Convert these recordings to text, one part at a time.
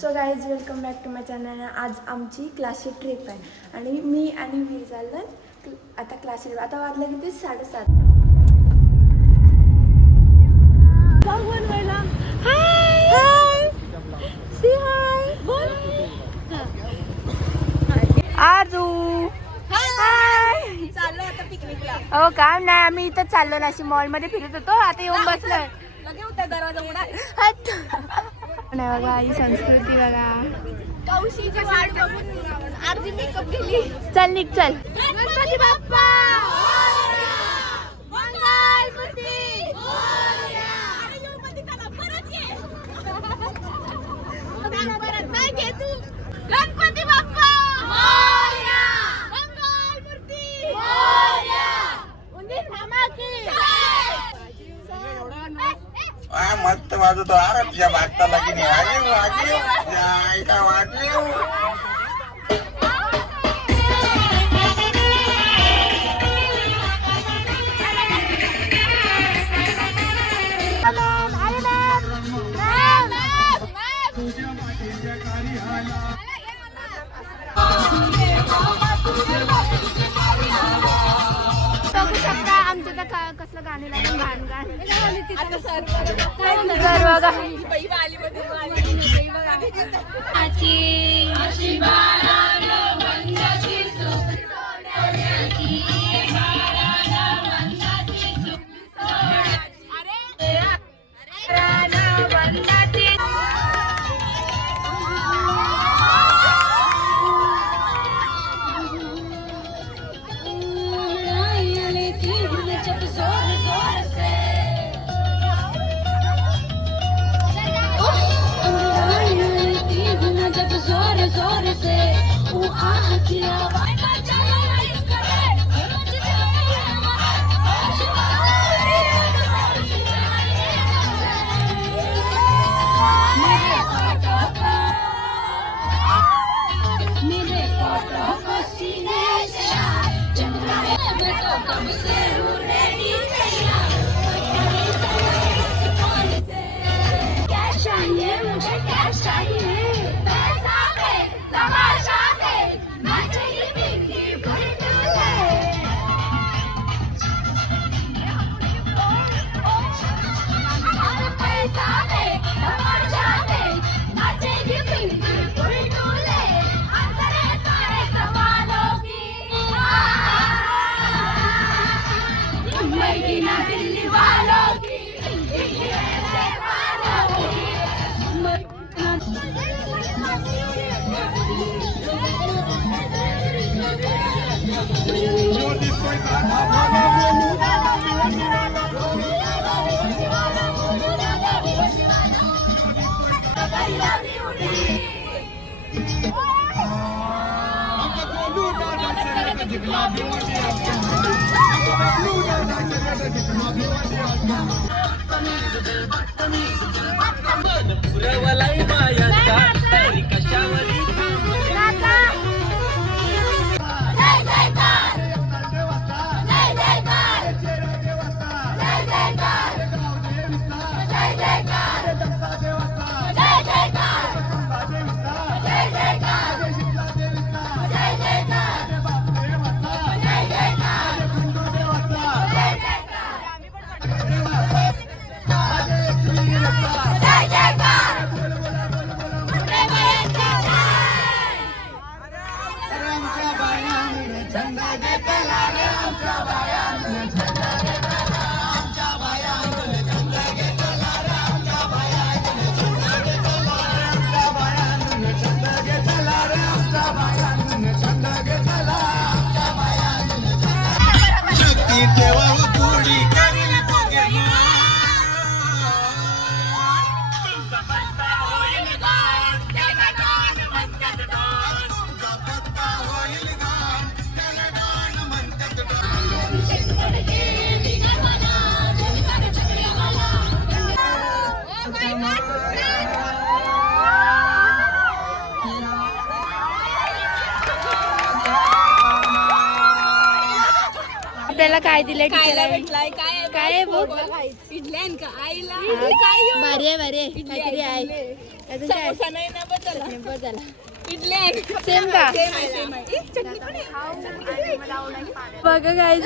So guys welcome back to my channel. आज आमची क्लासची ट्रिप आहे आणि मी आणि वीर चाललं आता क्लासची. आता वाजले किती 7:30. आजू चाललो आता पिकनिकला. हो का नाही, आम्ही इथं चाललो नाशिक मॉल मध्ये फिरत होतो. आता येऊन बसलोय. लगे होता दरवाजा उघडा. नाही बघा, ही संस्कृती बघा. कौशीची वाट बघून अर्धी मेकअप गेली. चल निघ चल. गणपती बाप्पा मंगल मूर्ती परत नाही घे तू. गणपती बाप्पा मंगल मूर्ती उंदीर धमाके. मस्त वाजवतो. अरे तुझ्या भागताला की नाही वाजव. बघू शकता आमच्या तर कसलं गाणं लागलं. गाण गाण आता सर सर बघा. बाई आली मध्ये आपल्याला काय दिलंय? खायला भेटलाय. काय काय बघ. इडल्यान का आईला भारी आहे भारी आहे. काहीतरी आहे. समोसा नाही ना बदला इडली सेम का बघा काय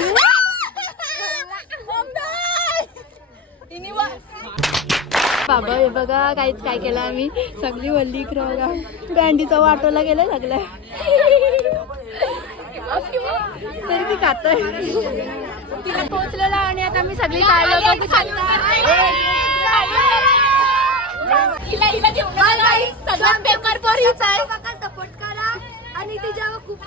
बाबा हे बघा काहीच काय केलं आम्ही सगळी वल्ली इकडे बघा गांडीचा वाटोला गेलं सगळं तरी ती खातोय तिला पोहोचलेला आणि आता मी सगळी काय लोक सपोर्ट करा आणि तिच्यावर खूप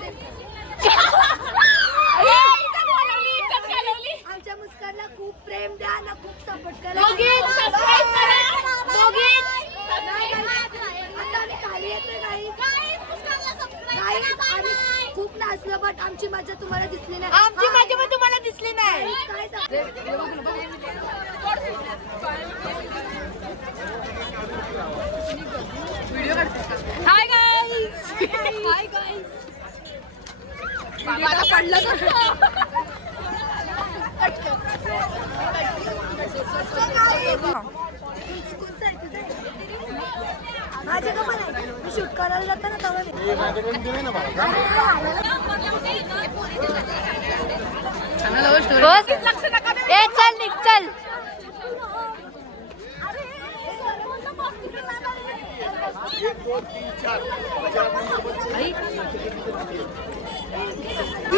आमच्या मुस्कानला खूप प्रेम द्या ना खूप सपोर्ट करा खूप नाचलं बट आमची मजा तुम्हाला दिसली नाही आमची मजा पण तुम्हाला दिसली नाही हाय गाईज हाय गाईज बाबा पडलं माझे का पण मी शूट करायला जातो ना तेव्हा चल निघ चल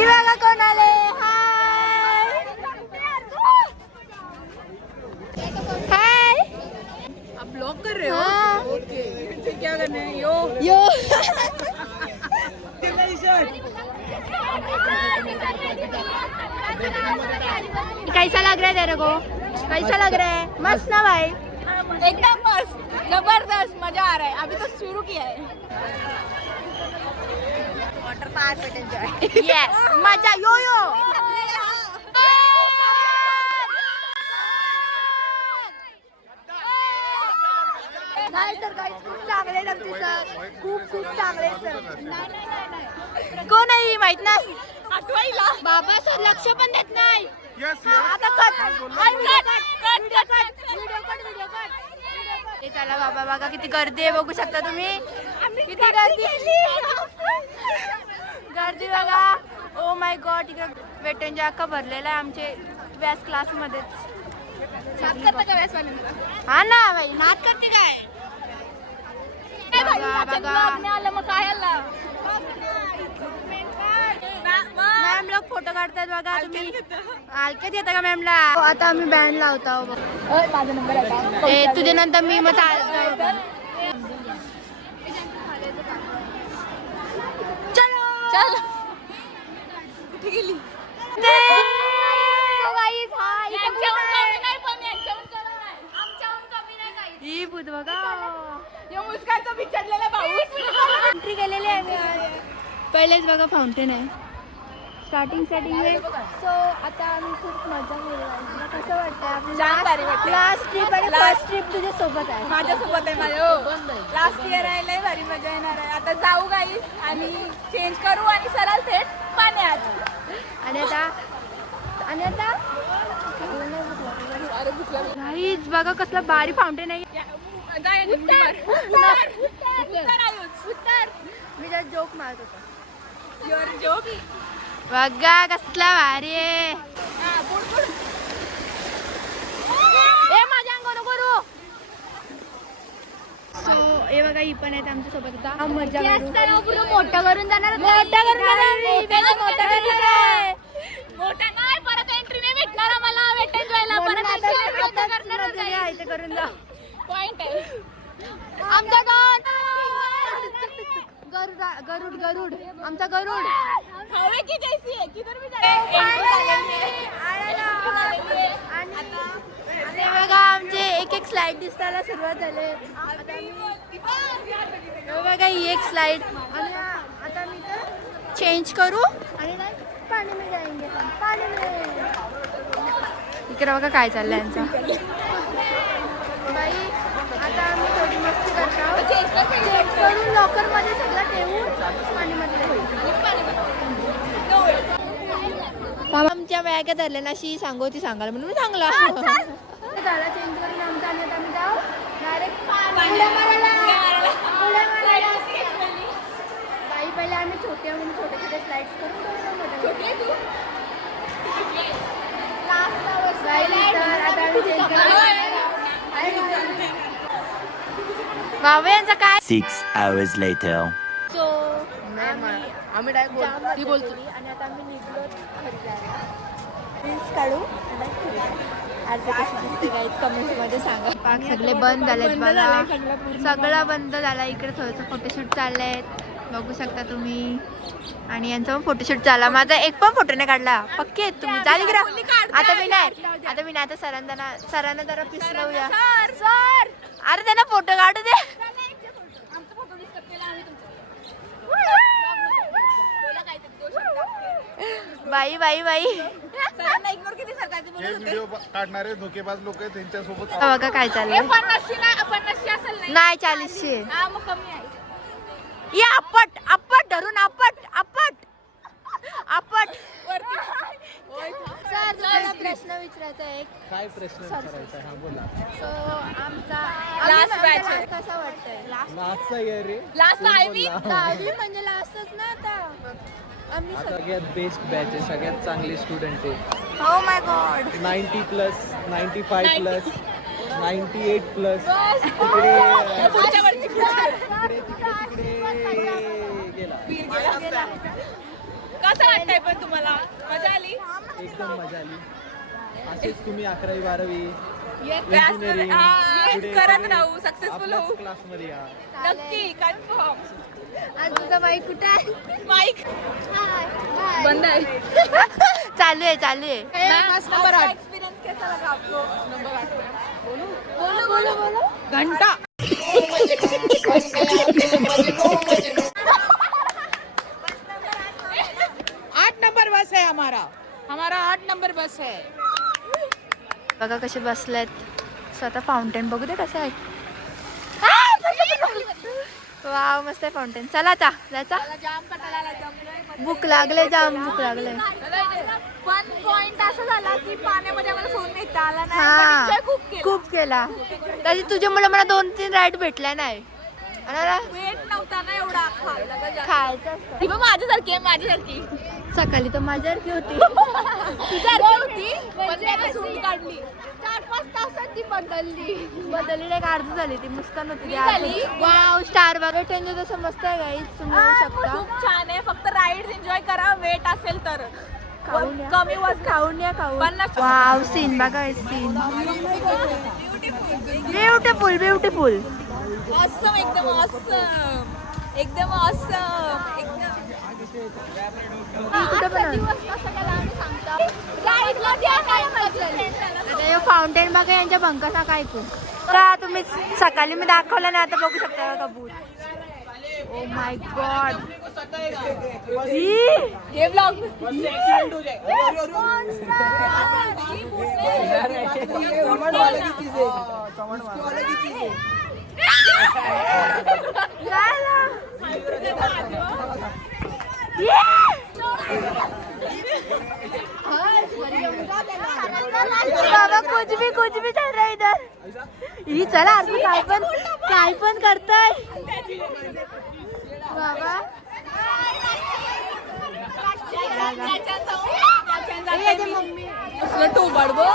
बघा कोण आले हाय आप ब्लॉग कर रहे हो ओके क्या करना है यो कैसा लग रहा है तेरे को कैसा लग रहा है मस्त ना भाई एकदम मस्त जबरदस्त मजा आ रहा है अभी तो शुरू किया है वाटर पार्क में एंजॉय यस मजा यो यो नाही सर काही खूप चांगले नक्की सर खूप खूप चांगले सर कोण आहे माहित नाही आठवाईला बाबा सर लक्ष पण देत नाही आता चला बाबा बघा किती गर्दी आहे बघू शकता तुम्ही किती गर्दी बघा ओ माय गॉड इकडे वेटनच्या अख्खा भरलेला आहे आमचे व्यास क्लास मध्येच हा ना बाई नाच करते काय आलं मग काय आला मॅम लोक फोटो काढतात बघा तुम्ही हलक्यात येतं का मॅमला आता आम्ही बँड लावतो माझा नंबर आहे ते तुझ्या नंतर मी मग चलो चल कुठे गेली ही भूत बघा मुस्कानचा बिछडलेला पाऊस एंट्री केलेली आहे पहिलेच बघा फाउंटेन आहे स्टार्टिंग सो आता आम्ही खूप मजा केली कसं वाटतं छान भारी वाटतं. लास्ट ट्रिप आणि फर्स्ट ट्रिप तुझ्या सोबत आहे माझ्यासोबत आहे माझ्या लास्ट इयर आहे लय भारी मजा येणार आहे आता जाऊ गाईस आणि चेंज करू आणि सरळ थेट पाण्यात आणि आता अरे भुकला गाईज बघा कसला भारी फाउंटेन आहे मी जर जोक मारत होता बघा कसला भारी आहे ए माझ्या अंगावर करू सो हे बघा ही पण आहेत आमच्या सोबत आता मजा मोठं करून जाणार मोठा नाही परत एंट्री नाही भेटणार आम्हाला वेटेज व्हायला परत करून जा पॉइंट आहे आमचा गरुड आमचा गरुड हवे की जैसी आहे किधर भी आणि बघा आमचे एक स्लाइड दिसायला सुरुवात झाली बघा ही एक स्लाइड आणि आता मी तर चेंज करू आणि पाणी में जाएंगे पाणी में इकडे बघा काय चाललंय यांचं बाई आता आम्ही थोडी मस्ती करतो चेंज करून लॉकरमध्ये सगळं ठेवून पाणीमध्ये आमच्या बॅगा धरलेला अशी सांगू ती सांगाल म्हणून सांगला झाला चेंज करून आमचा आणि आता आम्ही जाऊ डायरेक्ट राईड्स करून झोपली तू? आता आम्ही change करायला. बाबा यांचा काय 6 hours later. सो आम्ही डायरेक्ट ती बोलतो आणि आता आम्ही निघलो खरेदीला रील्स काढू आणि खरेदी अर्ज कशी दिसते काहीच कमेंटमध्ये सांगा. पाक सगळे बंद झालेत बघा, सगळं बंद झालं. इकडे थोडंसं फोटोशूट चालले आहेत बघू शकता तुम्ही. आणि यांचा पण फोटोशूट चालला. माझा एक पण फोटो नाही काढला. पक्के आहेत तुम्ही झाली की आता मी नाही आता सरांना जरा पीस लावूया. अरे त्यांना फोटो काढू दे. बाई बाई बाई हे व्हिडिओ काढणारे धोकेबाज लोक आहेत त्यांच्यासोबत बघा काय चाललंय. 50 असेल नाही. नाही 40 हा मग कमी आहे. या आपट धरून आपट सर तुम्हाला प्रश्न विचारायचा एक. काय प्रश्न विचारायचा हा बोला. सो आमचा Last batch आहे. कसं वाटतंय लास्टचा इयर रे लास्ट आहे मी. 10वी म्हणजे लास्टच ना आता आम्ही सगळ्यात बेस्ट बॅच आहे, सगळ्यात चांगले स्टुडंट आहे. हो माय गॉड 90+, 95+, 98+. पुढच्या वरती गेला. कसं वाटतंय पण तुम्हाला? मजा आली? एकदम मजा आली. असेच तुम्ही 11वी 12वी Engineering, करत राहू, सक्सेसफुल होऊ. क्लासमध्ये या. नक्की कन्फर्म. आज तुझा बाई कुठे आहे? माईक बंद आहे. चालू आहे एक्सपीरियंस कैसा लगा आपको? बोलो घंटा नंबर बस है हमारा 8 नंबर बस है. बघा कसे बसलेत. स्वतः फाउंटेन बघू दे कसं आहे. वाव मस्त आहे फाउंटेन. चला आता जायचा. जाम कटाला जमलोय. भूक लागले जाम भूक लागले. पण पॉइंट असं झाला की पाण्यामध्ये मला सोन नेता आला नाही. हा पण enjoy खूप केलं. खूप केला. तशी तुझ्यामुळे मला 2-3 राईड भेटल्या नाही. वेट नव्हता ना एवढा खायचं असतं. ती पण माझ्यासारखी सकाळी तर माझ्यासारखी होती. होती पण त्याने सून काढली. 4-5 तासात ती बदलली एक अर्ध झाली. ती मुस्कान होती झाली? वाव स्टार बघा टेंजर तसं मस्त आहे गाईज तुम्ही बघू शकता. खूप छान आहे. फक्त राईड एन्जॉय करा. वेट असेल तर खाऊन या. कमी वजन खाऊन या खाऊन. 50. वाव सीन बघा सीन ब्युटिफुल. ऑसम एकदम ऑसम एकदम फाउंटेन बघा यांच्या भंकसा काय का तुम्ही सकाळी मी दाखवलं नाही. आता बघू शकता बघा बूट. ओ माय गॉड हे ब्लॉग बाबा कुछ भी चल रहा है इधर. ही चला अर्जुन काय पण करताय बाबा. टू बडबो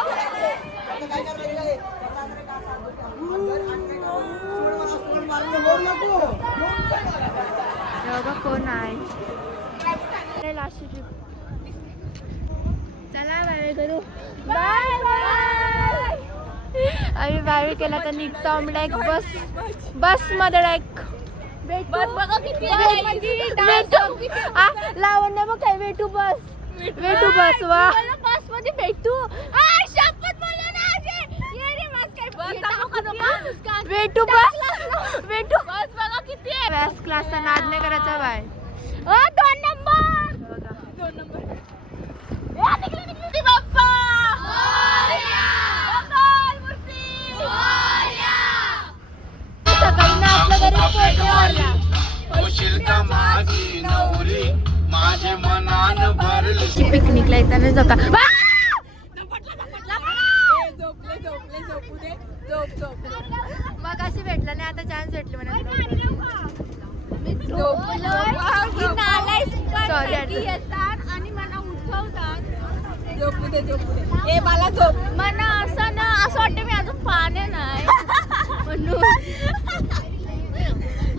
बघा कोण आहे. Last trip. चला बाय करू. Bye bye. आम्ही बाय केला तर निघतो आम्ही डायरेक्ट बस मध्ये डायरेक्ट बस बघा किती लावण्या मग काय वेटू बस वा बस मध्ये भेटू. शपथ बोला ना वेटू बस बघा किती आहे. बस क्लासचा नाद नाही करायचा बाय. 2 नंबर बघा 2 नंबर. निघली बाप्पा मंगल मूर्ती. सकाळी ना आपल्या घरी पोहोचला. होशील का माझी नवरी माझे मनान भरली. पिकनिकला येताना जका झोपू दे. झोप मग अशी भेटला नाही आता चान्स भेटले मला. झोप Sorry, साठी अर्जुन. येतात आणि मला उठवतात. झोपू दे. ए मला झोप. मला असं ना असं वाटतं मी अजून पाहणे नाही. म्हणून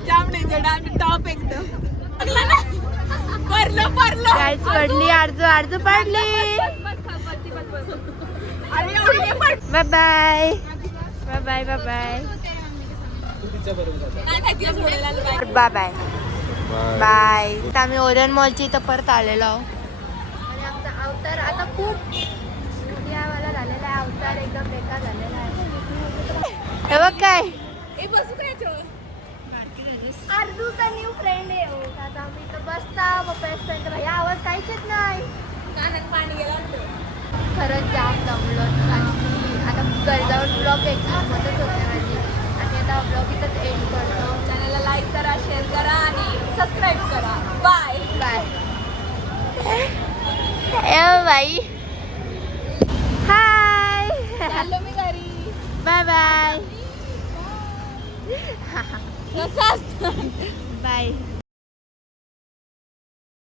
जाम नाही टॉप एकदम. परलं. गाईच पडली अर्जू पडली. अरे एवढी नाही पड. बाय बाय तू तिच्या बरोबर काय काय तिला सोडायला आलं बाय. Bye bye. आता आम्ही ओरियन मॉलची इथं परत आलेलो आहोत आणि आमचा अवतार आता खूप घटियावाला झालेला आहे. अवतार एकदम बेकार झालेला आहे. हे बघ काय ए बसू काय याच्यावर? अर्जुचा न्यू फ्रेंड आहे. आता आम्ही इथं बसता बेस्ट फ्रेंड भैया आवाज काहीच येत नाही. कानात पाणी गेलं. खरंच जाम दमलो आणि आता घरी जाऊन ब्लॉग यायची मदत होते माझी आणि आता ब्लॉग इथंच एंड करतो. चॅनलला लाईक करा, शेअर करा आणि सबस्क्राईब करा. बाय. ए बाई हाय चाललो मी घरी. बाय कसं असतं? बाय.